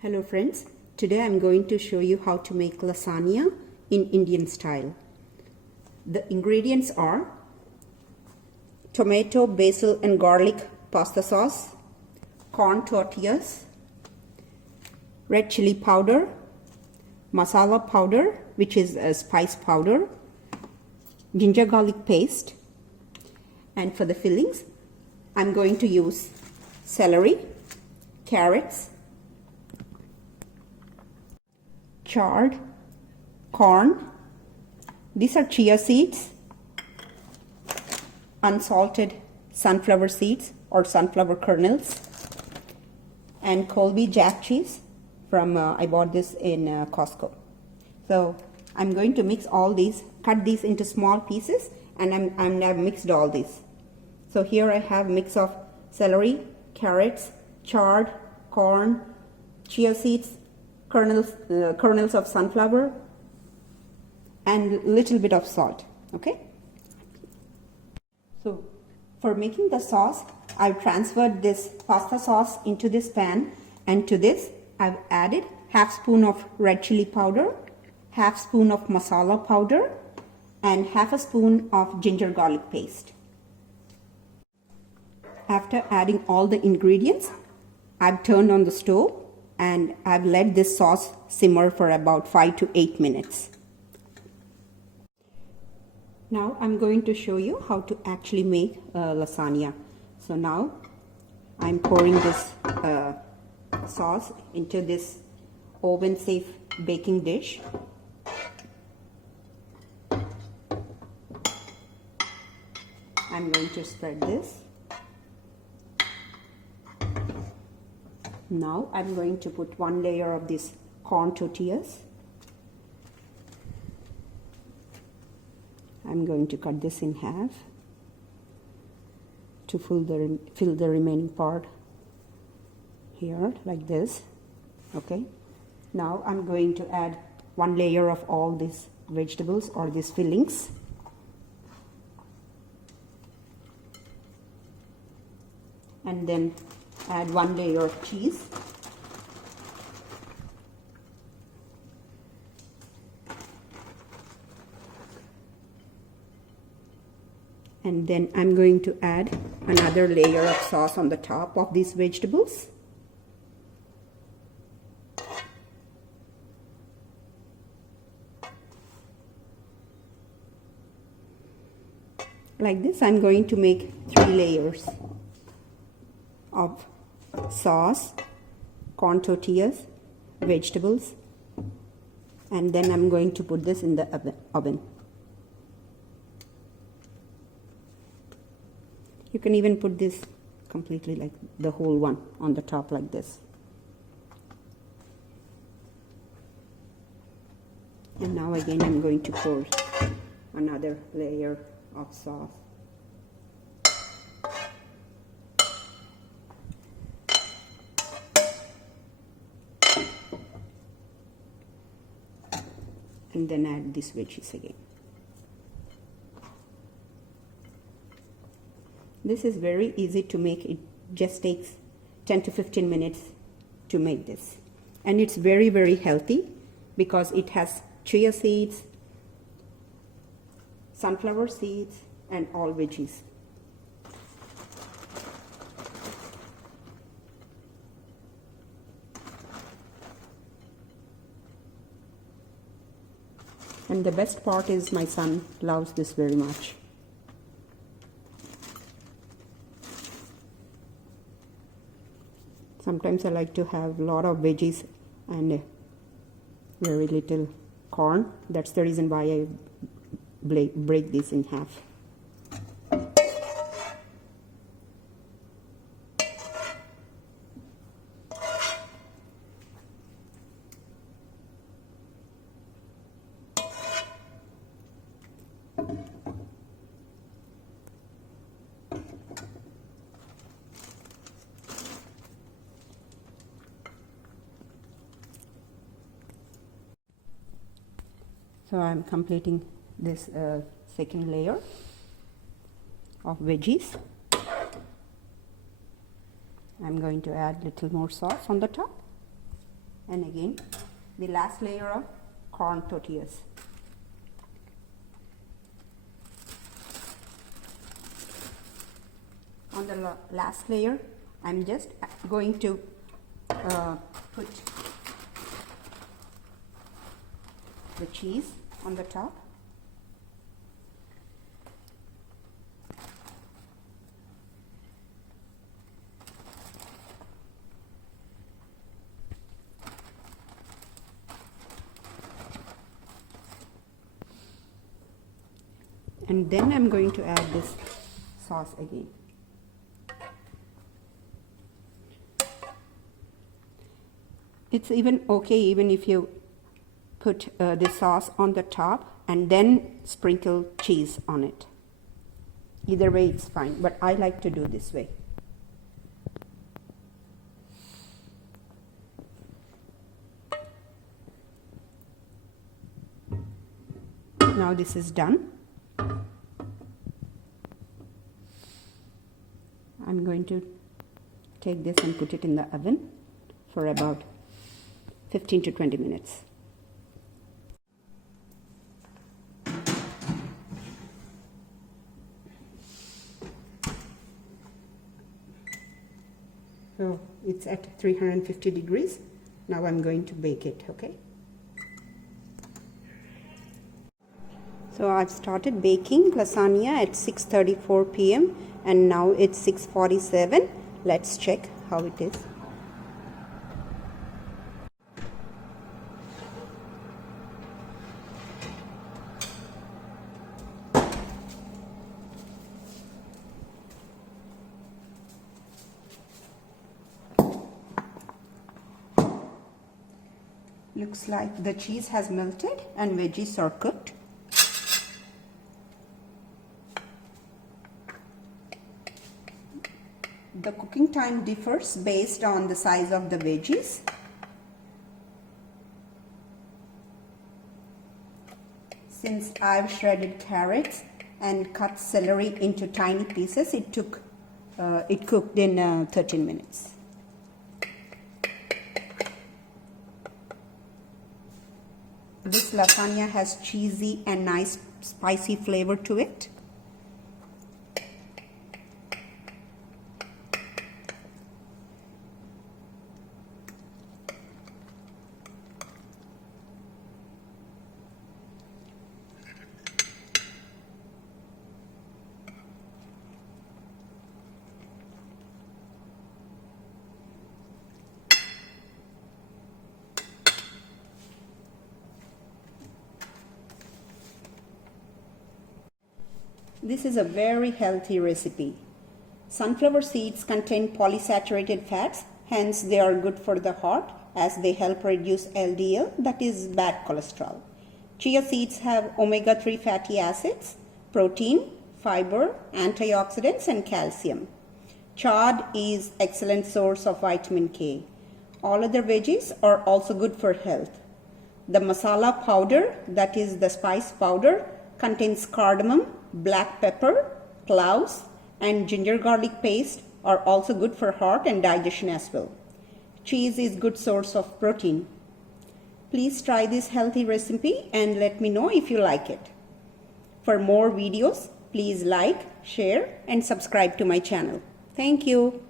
Hello friends, today I'm going to show you how to make lasagna in Indian style. The ingredients are tomato, basil and garlic pasta sauce, corn tortillas, red chili powder, masala powder which is a spice powder, ginger garlic paste, and for the fillings I'm going to use celery, carrots, charred corn, these are chia seeds, unsalted sunflower seeds or sunflower kernels, and Colby jack cheese from I bought this in Costco. So I'm going to mix all these, cut these into small pieces, and I've mixed all these. So here I have a mix of celery, carrots, charred corn, chia seeds, kernels of sunflower, and little bit of salt. Okay, so for making the sauce, I've transferred this pasta sauce into this pan, and to this I've added half spoon of red chili powder, half spoon of masala powder, and half a spoon of ginger garlic paste. After adding all the ingredients, I've turned on the stove and I've let this sauce simmer for about 5 to 8 minutes. Now I'm going to show you how to actually make lasagna. So now I'm pouring this sauce into this oven safe baking dish. I'm going to spread this. Now I'm going to put one layer of this corn tortillas. I'm going to cut this in half to fill the remaining part here like this. Okay, now I'm going to add one layer of all these vegetables or these fillings. And then add one layer of cheese. And then I'm going to add another layer of sauce on the top of these vegetables. Like this, I'm going to make 3 layers of sauce, corn tortillas, vegetables, and then I'm going to put this in the oven. You can even put this completely, like the whole one on the top like this. And now again I'm going to pour another layer of sauce. And then add these veggies again. This is very easy to make. It just takes 10 to 15 minutes to make this. And it's very, very healthy because it has chia seeds, sunflower seeds, and all veggies. And the best part is my son loves this very much. Sometimes I like to have a lot of veggies and very little corn. That's the reason why I break this in half. So I'm completing this second layer of veggies. I'm going to add little more sauce on the top. And again, the last layer of corn tortillas. On the last layer, I'm just going to put the cheese on the top. And then I'm going to add this sauce again. It's even okay even if you put the sauce on the top and then sprinkle cheese on it. Either way it's fine, but I like to do this way. Now this is done. I'm going to take this and put it in the oven for about 15 to 20 minutes. So it's at 350 degrees. Now I'm going to bake it, okay? So I've started baking lasagna at 6:34 p.m. and now it's 6:47. Let's check how it is. Looks like the cheese has melted and veggies are cooked. The cooking time differs based on the size of the veggies. Since I've shredded carrots and cut celery into tiny pieces, it cooked in 13 minutes. This lasagna has cheesy and nice spicy flavor to it. This is a very healthy recipe. Sunflower seeds contain polysaturated fats, hence they are good for the heart as they help reduce LDL, that is bad cholesterol. Chia seeds have omega-3 fatty acids, protein, fiber, antioxidants and calcium. Chard is excellent source of vitamin K. All other veggies are also good for health. The masala powder, that is the spice powder, contains cardamom, black pepper, cloves, and ginger garlic paste are also good for heart and digestion as well. Cheese is good source of protein. Please try this healthy recipe and let me know if you like it. For more videos, please like, share, and subscribe to my channel. Thank you.